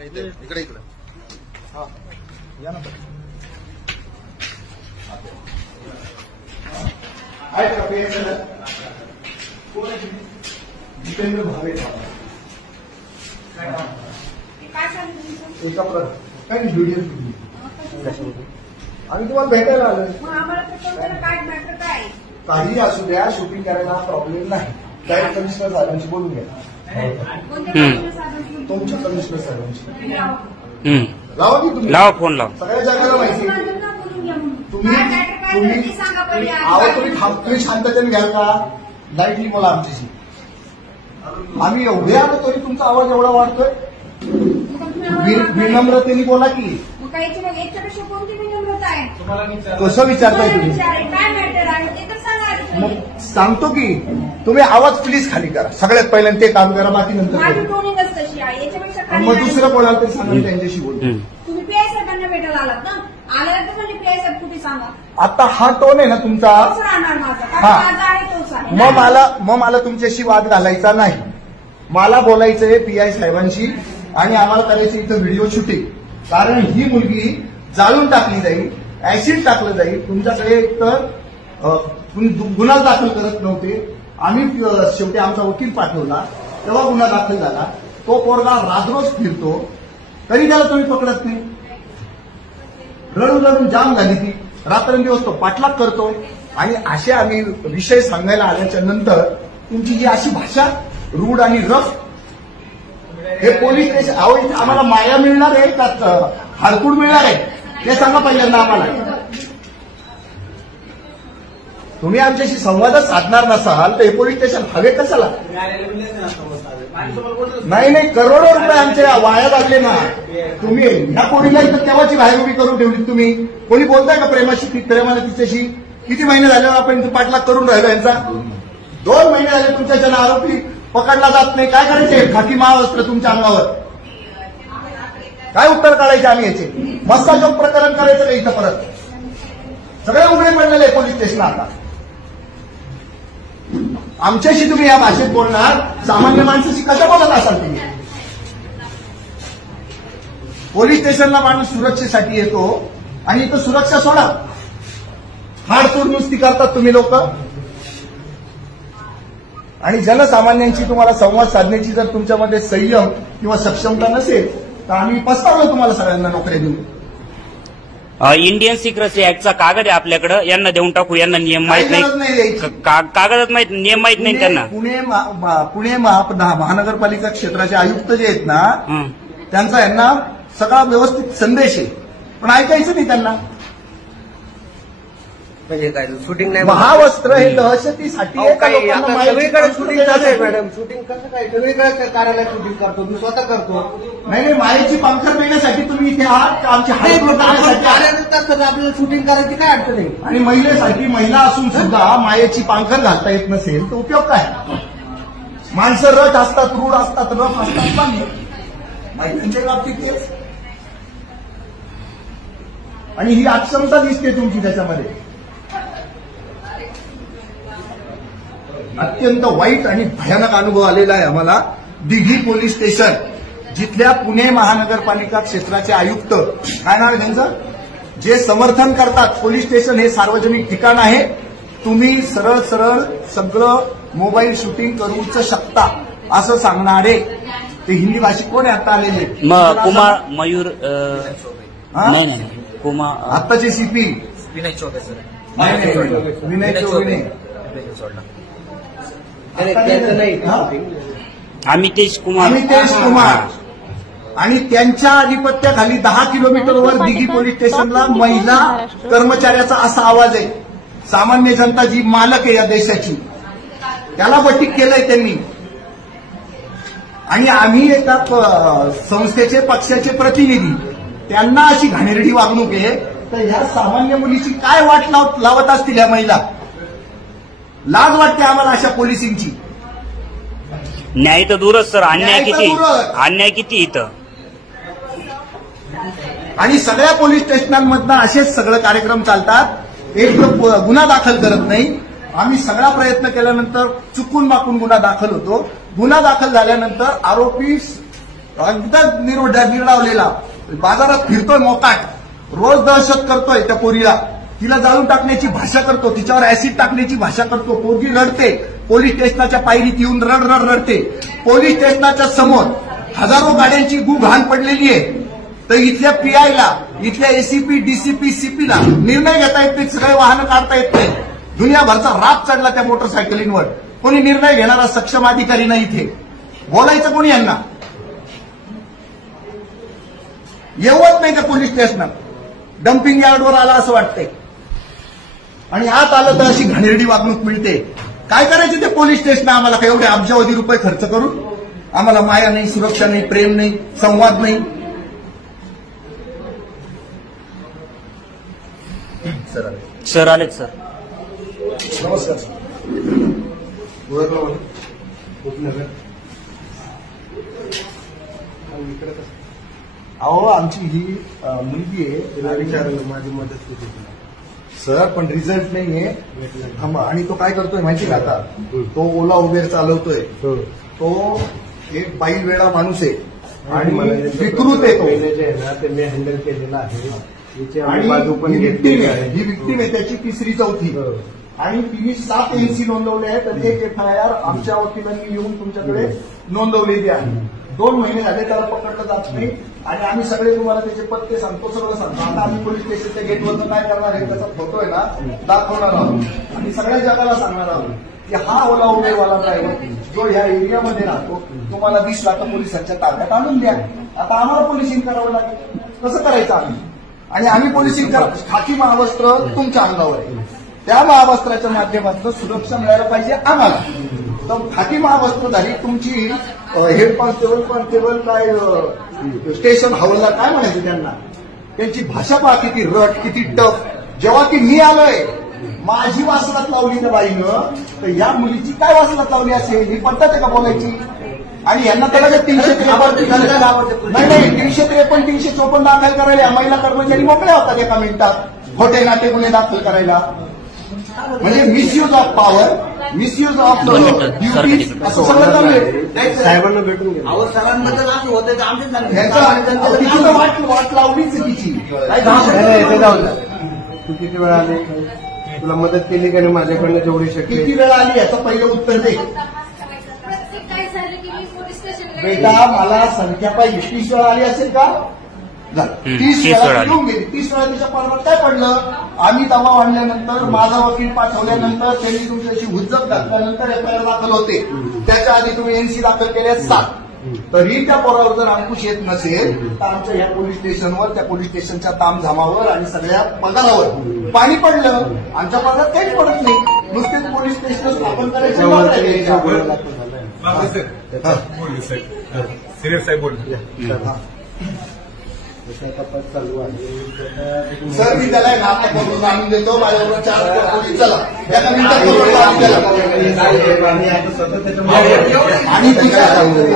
इकडे इकडे हा या ना जितेंद्र भावे एका काय नाही व्हिडिओ आम्ही तुम्हाला भेटायला आलो. काही असू द्या, शूटिंग करायला प्रॉब्लेम नाही. डायरेक्ट कमिशनर साहेबांशी बोलून घ्या. तुमच्या कमिशनर साहेबांशी लावा की तुम्ही लावा फोन लावा. सगळ्या जगाला माहिती तुम्ही शांततेने घ्याल का लाईटली मला आमच्याशी. आम्ही एवढे आलो तरी तुमचा आवाज एवढा वाढतोय. विनम्रतेने बोला की. कसं विचारताय तुम्ही? मग सांगतो की तुम्ही आवाज प्लीज खाली करा. सगळ्यात पहिल्यांदा ते काम करा, बाकी नंतर मग दुसरं बोलाल तरी सांगा, त्यांच्याशी बोलतो. तुम्ही पीआय साहेबांना भेटायला आलात ना, आला तर म्हणजे पीआय साहेब कुठे सांगा. आता हा टोन आहे ना तुमचा, मग मला तुमच्याशी वाद घालायचा नाही. मला बोलायचंय पीआय साहेबांशी आणि आम्हाला करायचं इथं व्हिडिओ शूटिंग. कारण ही मुलगी जाळून टाकली जाईल, ऍसिड टाकलं जाईल. तुमच्याकडे एक तर गुन्हा दाखल करत नव्हते. आम्ही शेवटी आमचा वकील पाठवला, तेव्हा गुन्हा दाखल झाला. तो पोरगा राजरोज फिरतो तरी त्याला तुम्ही पकडत नाही. रडून रडून जाम झाली ती. रात्रंदिवस तो पाठलाग करतो. आणि असे आम्ही विषय सांगायला आल्याच्या नंतर तुमची ही अशी भाषा रूढ आणि रफ. हे पोलीस स्टेशन आम्हाला माया मिळणार आहे का हाडकूड मिळणार आहे हे सांगा पहिल्यांदा आम्हाला. तुम्ही आमच्याशी संवादच साधणार नसाल तर हे पोलीस स्टेशन हवे कशाला? नाही करोडो रुपये आमचे वाया लागले ना. तुम्ही ह्या पोरीला इथं केव्हाची बाहेर उभी करून ठेवली तुम्ही? कोणी बोलताय का प्रेमाने तिच्याशी? किती महिने झाले आपण पाठलाग करून राहिलो यांचा? 2 महिने झाले तुमच्याच्या आरोपी पकडला जात नाही. काय करायचे? खाकी महावस्त्र तुमच्या अंगावर. काय उत्तर काढायचे आम्ही याचे? मस्ताजोग प्रकरण करायचं का इथं परत? सगळे उघडे पडलेले पोलीस स्टेशन. आता आमच्याशी तुम्ही या भाषेत बोलणार, सामान्य माणसाशी कसं बोलत असाल तुम्ही? पोलीस स्टेशनला माणूस सुरक्षेसाठी येतो आणि इथं सुरक्षा सोडा. हाडतोड नुसती करतात तुम्ही लोक. आणि जनसामान्यांची तुम्हाला संवाद साधण्याची जर तुमच्यामध्ये संयम किंवा सक्षमता नसेल तर आम्ही पस्तावलो तुम्हाला सगळ्यांना नोकऱ्या देऊन. इंडियन सिक्रेसी ऍक्टचा कागद आहे आपल्याकडे, यांना देऊन टाकू. यांना नियम माहित नाही, कागदात माहित, नियम माहित नाही त्यांना. पुणे महानगरपालिका क्षेत्राचे आयुक्त जे आहेत ना, त्यांचा यांना सगळा व्यवस्थित संदेश आहे, पण ऐकायचं नाही त्यांना. म्हणजे काय शूटिंग नाही? महावस्त्र हे दहशतीसाठी सगळीकडे शूटिंग आहे मॅडम. शूटिंग कसं काय? सगळीकडे कार्यालयात शूटिंग करतो, मी स्वतः करतो. नाही मायेची पांखर मिळण्यासाठी तुम्ही इथे आहात. आमची आपल्याला शूटिंग करायची काय अडचण आहे? आणि महिलेसाठी, महिला असून सुद्धा मायेची पांखर घालता येत नसेल तर उपयोग काय? माणसं रट असतात, रूढ असतात, रफ असतात. महिलांच्या बाबतीत तेच. आणि ही अक्षमता दिसते तुमची त्याच्यामध्ये. अत्यंत वाईट आणि भयानक अनुभव आलेला आहे आम्हाला. दिघी पोलीस स्टेशन, जिथल्या पुणे महानगरपालिका क्षेत्राचे आयुक्त, काय नाव आहे त्यांचं, जे समर्थन करतात पोलीस स्टेशन हे सार्वजनिक ठिकाण आहे, तुम्ही सरळ सरळ सगळं मोबाईल शूटिंग करूच शकता असं सांगणारे ते हिंदी भाषिक कोण आहे आता आलेले? कुमार मयूर नाही कुमार आत्ताचे सीपी विनय चौबे सर. विनय चौबे अमितेश कुमार आणि त्यांच्या अधिपत्याखाली 10 किलोमीटरवर दिघी पोलीस स्टेशनला महिला कर्मचाऱ्याचा असा आवाज आहे. सामान्य जनता जी मालक आहे या देशाची त्याला बटीक केलंय त्यांनी. आणि आम्ही एका संस्थेचे, पक्षाचे प्रतिनिधी, त्यांना अशी घाणेरडी वागणूक आहे तर ह्या सामान्य मुलीची काय वाट लावत असतील ह्या महिला? लाज वाटते आम्हाला अशा पोलिसिंगची. न्याय तर दूरच सर, अन्याय किती इथं. आणि सगळ्या पोलीस स्टेशनांमधनं असेच सगळे कार्यक्रम चालतात. एक गुन्हा दाखल करत नाही. आम्ही सगळा प्रयत्न केल्यानंतर चुकून माकून गुन्हा दाखल होतो. गुन्हा दाखल झाल्यानंतर आरोपी एकदम निर्डावलेला बाजारात फिरतोय मोकाट, रोज दहशत करतोय त्या पोरीला, तिला जाळून टाकण्याची भाषा करतो, तिच्यावर ऍसिड टाकण्याची भाषा करतो. पोरगी रडते, पोलीस स्टेशनाच्या पायरीत येऊन रडते. पोलीस स्टेशनाच्या समोर हजारो गाड्यांची घाण पडलेली आहे. तर इथल्या पीआयला, इथल्या एसीपी, डीसीपी, सीपीला निर्णय घेता येत नाही, सगळे वाहनं काढता येत नाही. दुनियाभरचा राग चढला त्या मोटरसायकलींवर. कोणी निर्णय घेणारा सक्षम अधिकारी नाही इथे. बोलायचं कोणी यांना? येवत नाही का पोलीस स्टेशनात? डम्पिंग यार्डवर आला असं वाटतंय. आणि आत आलं तर अशी घाणेरडी वागणूक मिळते. काय करायचे ते पोलीस स्टेशन? आम्हाला काय एवढे अब्जावधी रुपये खर्च करून? आम्हाला माया नाही, सुरक्षा नाही, प्रेम नाही, संवाद नाही. सर आलेत सर. नमस्कार सर. अहो आमची ही मुलगी आहे, तिला विचारलं माझी मदत केली सर, पण रिझल्ट नाहीये. आणि तो काय करतोय माहिती का? आता तो ओला उबेर चालवतोय. तो एक बाईल वेळा माणूस आहे आणि विकृत आहे तो. ते मी हँडल केलेला आहे. आणि ही विक्टीम आहे त्याची 3री 4थी. आणि तिने 7 एनसी नोंदवले आहेत आणि 1 FIR आमच्या वकिलांनी येऊन तुमच्याकडे नोंदवलेली आहे. 2 महिने झाले त्याला पकडलं जात नाही. आणि आम्ही सगळे तुम्हाला त्याचे पत्ते सांगतो, सगळं सांगतो. आता आम्ही पोलीस स्टेशनच्या गेटवरनं काय करणार आहे, त्याचा फोटो आहे ना दाखवणार आहोत आणि सगळ्या जगाला सांगणार आहोत की हा ओला उबेरवाला ड्रायव्हर जो या एरियामध्ये राहतो, तुम्हाला दिसला तर पोलिसांच्या ताब्यात आणून द्या. आता आम्हाला पोलिसिंग करावं लागेल. कसं करायचं आम्ही? आणि आम्ही पोलिसिंग खाकी महावस्त्र तुमच्या अंगावर आहे. त्या महावस्त्राच्या माध्यमातून सुरक्षा मिळायला पाहिजे आम्हाला. तर खाकी महावस्त्रधारी तुमची हेड कॉन्स्टेबल काय स्टेशन हवलदार काय म्हणायचं त्यांना, त्यांची भाषा पहा किती रट, किती टफ. जेव्हा की मी आलोय, माझी वासनात लावली त्या बाईनं, तर या मुलीची काय वासनात लावली असेल? ही पद्धत आहे का बोलायची? आणि यांना त्याला 353 नाही 353 354 दाखल करायला महिला कर्मचारी मोकळ्या होतात एका मिनिटात खोटे नाटे गुन्हे दाखल करायला. म्हणजे misuse of power, misuse of duties असं सगळं चालू आहे. साहेबांना भेटून घ्या. सरांबद्दल असं होतं तर आमच्या वाट लावलीच तिची. तू किती वेळा आले? तुला मदत केली का नाही माझ्याकडनं जेवढी शक्य? किती वेळा आली याचं पहिलं उत्तर दे बेटा. मला संख्या पाहिजे. 30 वेळा आली असेल का? 30 वेळा घेऊन गेली. 30 वेळा तिच्या पालवात काय पडलं? आम्ही दबाव आणल्यानंतर, माझा वकील पाठवल्यानंतर, त्यांनी तुमच्याशी हुज्जत घातल्यानंतर FIR दाखल होते. त्याच्या आधी तुम्ही NC दाखल केल्या 7. तरी त्या पोरावर जर अंकुश येत नसेल तर आमच्या ह्या पोलीस स्टेशनवर, त्या पोलीस स्टेशनच्या तामझामावर आणि सगळ्या पगारावर पाणी पडलं. आमच्या पगारात काहीच पडत नाही. नुसतेच पोलीस स्टेशन स्थापन करायचे. सिरियस साहेब बोल. तपास चालू आहे सर. मी त्याला नाटक करून आणून देतो. माझ्याबरोबर 4 पोलीस चला एका मिनिटात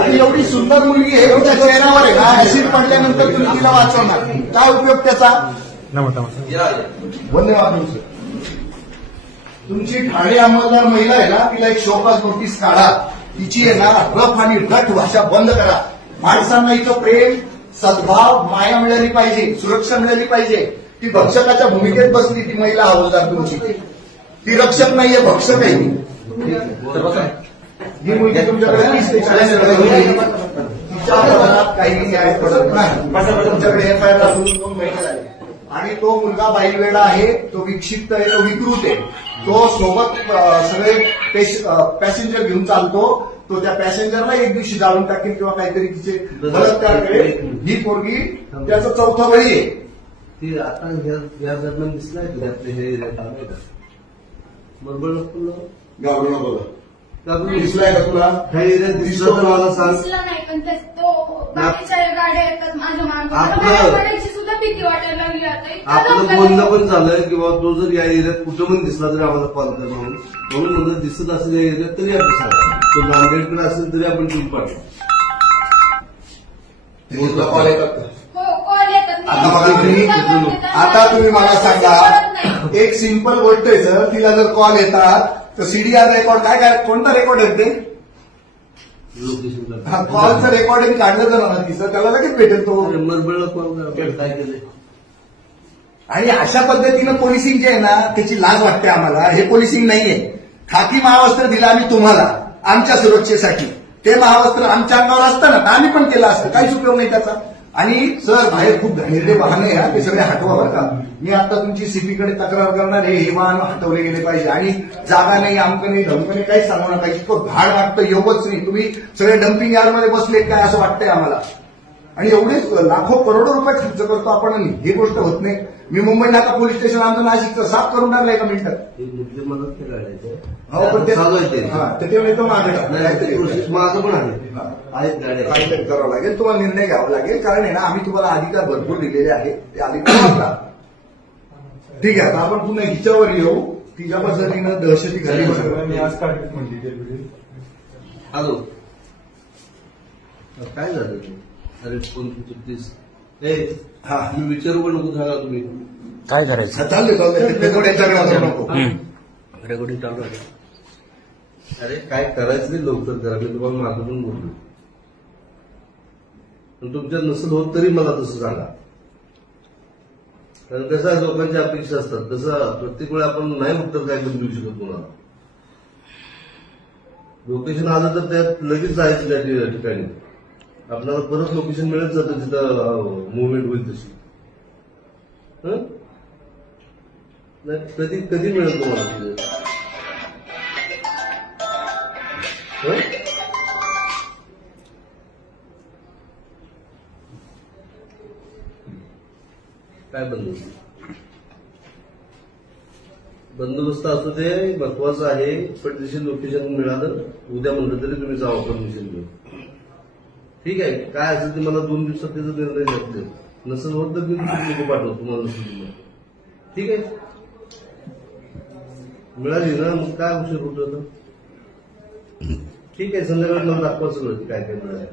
आणि एवढी सुंदर मुलगी आहे, तुमच्या चेहऱ्यावर आहे ना ऍसिड पडल्यानंतर तुम्ही तिला वाचवणार, काय उपयोग त्याचा? धन्यवाद सर. तुमची ठाणे अंमलदार महिला आहे ना, तिला एक शोकास नोटीस काढा. तिची आहे ना रफ आणि रट भाषा बंद करा. माणसांना इथं प्रेम, सद्भाव, माया मिळाली पाहिजे, सुरक्षा मिळाली पाहिजे. ती भक्षकाच्या भूमिकेत बसली ती महिला हवालदार तुमची. ती रक्षक नाहीये, भक्षक आहे. ही मुलगी तुमच्याकडे 30 ते 40 तिच्या प्रमाणात काही न्याय पडत नाही. तुमच्याकडे FIR दाखवून 2 महिने झाले. आणि तो मुलगा बाईलवेडा आहे, तो विक्षिप्त आहे, तो विकृत आहे. तो सोबत सगळे पॅसेंजर घेऊन चालतो. तो त्या पॅसेंजरला एक दिवशी जाळून टाकेल किंवा काहीतरी तिचे बलात्कार करेल. ही पोरगी त्याचं 4थं बळी आहे. ती आता या दरम्यान दिसलाय तुझ्यातले हे बरोबर गावडू नको दिसलाय का तुला? दिसलं तर मला सांग. नाही पण तो बाकीच्या गाड्या येतात माझ्या मागे सुद्धा भीती वाटायला लागली आता. आपलं बोलणं पण झालं की बाबा तो जर या एरियात कुठं पण दिसला तरी आम्हाला कॉल कर म्हणून जर दिसत असेल या एरियात तरी आपण सांगा. तो नांदेडकडे असेल तरी आपण टीम पाठवू. कॉल येतात. हो कॉल येतात. आता तुम्ही मला सांगा, एक सिंपल गोष्ट आहे सर. तिला जर कॉल येतात तर CDR रेकॉर्ड काय कोणता रेकॉर्ड आहे ते? लोकेशन कॉलचं रेकॉर्डिंग काढलं तर ना तिचं त्याला लगेच भेटेल तो. मरबळला कॉल काय केलंय. आणि अशा पद्धतीनं पोलिसिंग जे आहे ना त्याची लाज वाटते आम्हाला. हे पोलिसिंग नाहीये. खाकी महावस्त्र दिलं आम्ही तुम्हाला आमच्या सुरक्षेसाठी. ते महावस्त्र आमच्या अंगावर असतं ना आम्ही पण केलं असतं. काहीच उपयोग नाही त्याचा. आणि सर बाहेर खूप घाणेरडे वाहन आहे ते सगळे हटवा बरं का. मी आता तुमची सीपीकडे तक्रार करणार हे वाहन हटवले गेले पाहिजे. आणि जागा नाही आमकं नाही धमकं नाही काहीच सांगू नका. इतकं घाण वाटतं योगच नाही. तुम्ही सगळे डम्पिंग यार्डमध्ये बसले काय असं वाटतंय आम्हाला. आणि एवढेच लाखो करोडो रुपये खर्च करतो आपण आणि ही गोष्ट होत नाही. मी मुंबई नाका पोलीस स्टेशन आमचं नाशिकचं साफ करून टाकलंय एका मिनिटात. हो पण ते येतो माझं पण आहेत गाड्या काहीतरी करावं लागेल. तुम्हाला निर्णय घ्यावा लागेल. कारण आहे ना आम्ही तुम्हाला अधिकार भरपूर दिलेले आहेत. ते अधिकार ठीक आहे. आता आपण पुन्हा हिच्यावर येऊ. तिच्या पद्धतीनं दहशती घाली मी आज काढत म्हणली. हॅलो काय झालं. अरे फोन 36 हा मी विचारू पण नको सांगा तुम्ही काय करायचं. चालले नको रेकॉर्डिंग चालू आहे. अरे काय करायचं नाही लवकर करा. मी तुम्हाला माझं पण बोललो. पण तुमच्यात नसेल होत तरी मला तसं सांगा. कारण कसं आहे लोकांच्या अपेक्षा असतात. तसं प्रत्येक वेळा आपण नाही उत्तर काय करून देऊ शकत कोणाला. लोकेशन आलं तर त्यात लगेच जायचं त्या ठिकाणी. आपल्याला परत लोकेशन मिळत जातं जिथं मुवमेंट होईल तशी. कधी कधी मिळेल तुम्हाला तिथे. काय बंदोबस्त असू दे महत्वाचं आहे. पटदिशी लोकेशन मिळालं उद्या म्हणलं तरी तुम्ही जावा परमिशन घेऊन. ठीक आहे. काय असेल ते मला 2 दिवसात त्याचा निर्णय घेतले. नसेल होत तर मी लोक पाठवतो तुम्हाला नसेल. ठीक आहे मिळाली ना मग काय उशीर होतो. ठीक आहे संध्याकाळी मला दाखवा सगळं काय काय मिळालं.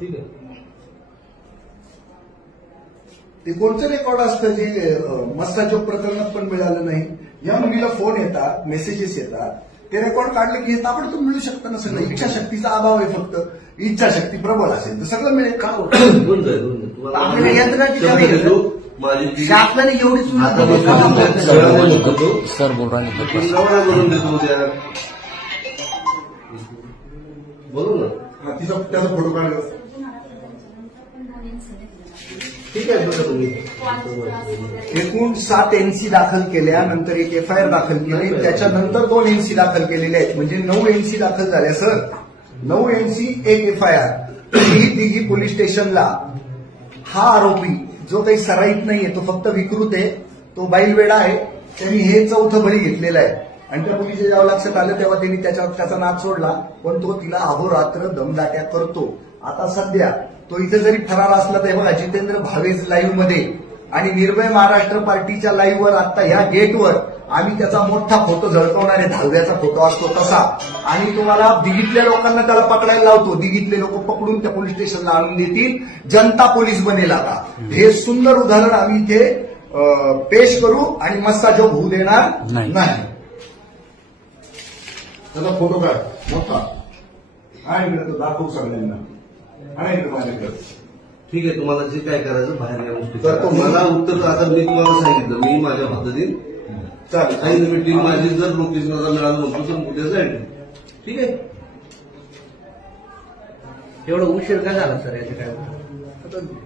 ठीक आहे. ते कोणतं रेकॉर्ड असतं जे मस्ताजोग प्रकरणात पण मिळालं नाही. या मुलीला फोन येतात मेसेजेस येतात. ते रेकॉर्ड काढले की ताबडतोब मिळू शकतं ना सगळं. इच्छाशक्तीचा अभाव आहे फक्त. इच्छाशक्ती प्रबळ असेल तर सगळं मिळेल. का शासनाने एवढी सर बोल रहे बोलू ना तिचा त्याचा फोटो काढला. ठीक आहे बघा तुम्ही. एकूण 7 एनसी दाखल केल्या. नंतर एक एफआयआर दाखल केली. त्याच्यानंतर 2 एनसी दाखल केलेले आहेत. म्हणजे 9 एनसी दाखल झाल्या सर. 9 NC 1 FIR. ही पोलीस स्टेशनला हा आरोपी जो काही सराईत नाहीये तो फक्त विकृत आहे. तो बैलवेडा आहे. त्यांनी हे 4थं बळी घेतलेलं आहे. आणि त्या मुलीच्या जेव्हा लक्षात आलं तेव्हा त्यांनी त्याचा नाद सोडला. पण तो तिला अहोरात्र दमदाट्या करतो. आता सध्या तो इथे जरी फरार असला तर बघा जितेंद्र भावेच लाईव्ह मध्ये आणि निर्भय महाराष्ट्र पार्टीच्या लाईव्हवर आता ह्या गेटवर आम्ही त्याचा मोठा फोटो झळकवणार आहे. 10व्याचा फोटो असतो तसा. आणि तुम्हाला दिघीतल्या लोकांना त्याला पकडायला लावतो. दिघीतले लोक पकडून त्या पोलीस स्टेशनला आणून देतील. जनता पोलीस बनेल. आता हे सुंदर उदाहरण आम्ही इथे पेश करू आणि मस्ताजोग होऊ देणार नाही. त्याचा फोटो काढ मोठा आणि तो दाखवू सगळ्यांना. ठीक आहे. तुम्हाला जे काय करायचं बाहेर या गोष्टी मला उत्तर. आता मी तुम्हाला सांगितलं मी माझ्या पद्धतीने काही मीटिंग माझी जर लोकेशनला मिळालं नव्हतं तर उद्या जाईल. ठीक आहे. एवढं उशीर काय झाला सर याचे काय.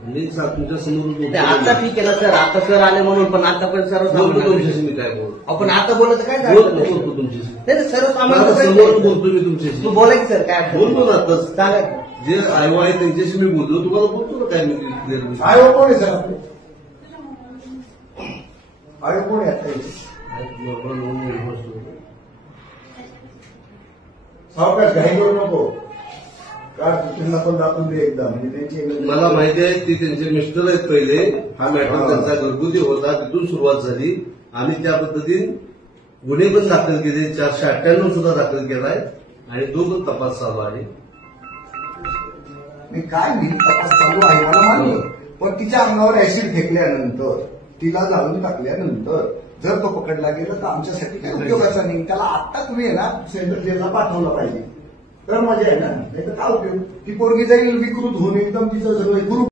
मी तुमच्या समोर आता ठीक आहे ना सर. आता सर आले म्हणून. पण आता पण सर तुमच्याशी मी काय बोलतो. आपण आता बोलत काय बोलतो तुमच्याशी. नाही सर समोर बोलतो मी तुमच्याशी. तू बोलायचं सर काय बोलतो ना तर सांगा. जे आयो आहे त्यांच्याशी मी बोलतो. तुम्हाला बोलतो ना काय मी आयोग कोण आहे सर आपले. आयोग कोण आहे. सावकाश घाई करू नको. का त्यांना पण दाखवून दे एकदा. म्हणजे त्यांची मला माहिती आहे की त्यांचे मिस्टर आहेत पहिले. हा मॅटर त्यांचा घरगुती होता. तिथून सुरुवात झाली. आणि त्या पद्धतीने गुन्हे पण दाखल केले. 498 सुद्धा दाखल केलाय. आणि तो पण तपास चालू आहे. मी काय मी तपास चालू आहे मला मान्य. पण तिच्या अंगावर ऍसिड फेकल्यानंतर तिला जाळून टाकल्यानंतर जर तो पकडला गेला तर आमच्यासाठी काही उपयोगाचा नाही. त्याला आत्ता तुम्ही ना सेंट्रल जेलला पाठवलं पाहिजे. तर मजा आहे ना, नाही तर काय उपयोग. ती पोरगी जाईल विकृत होऊन एकदम तिचं सगळं ग्रुप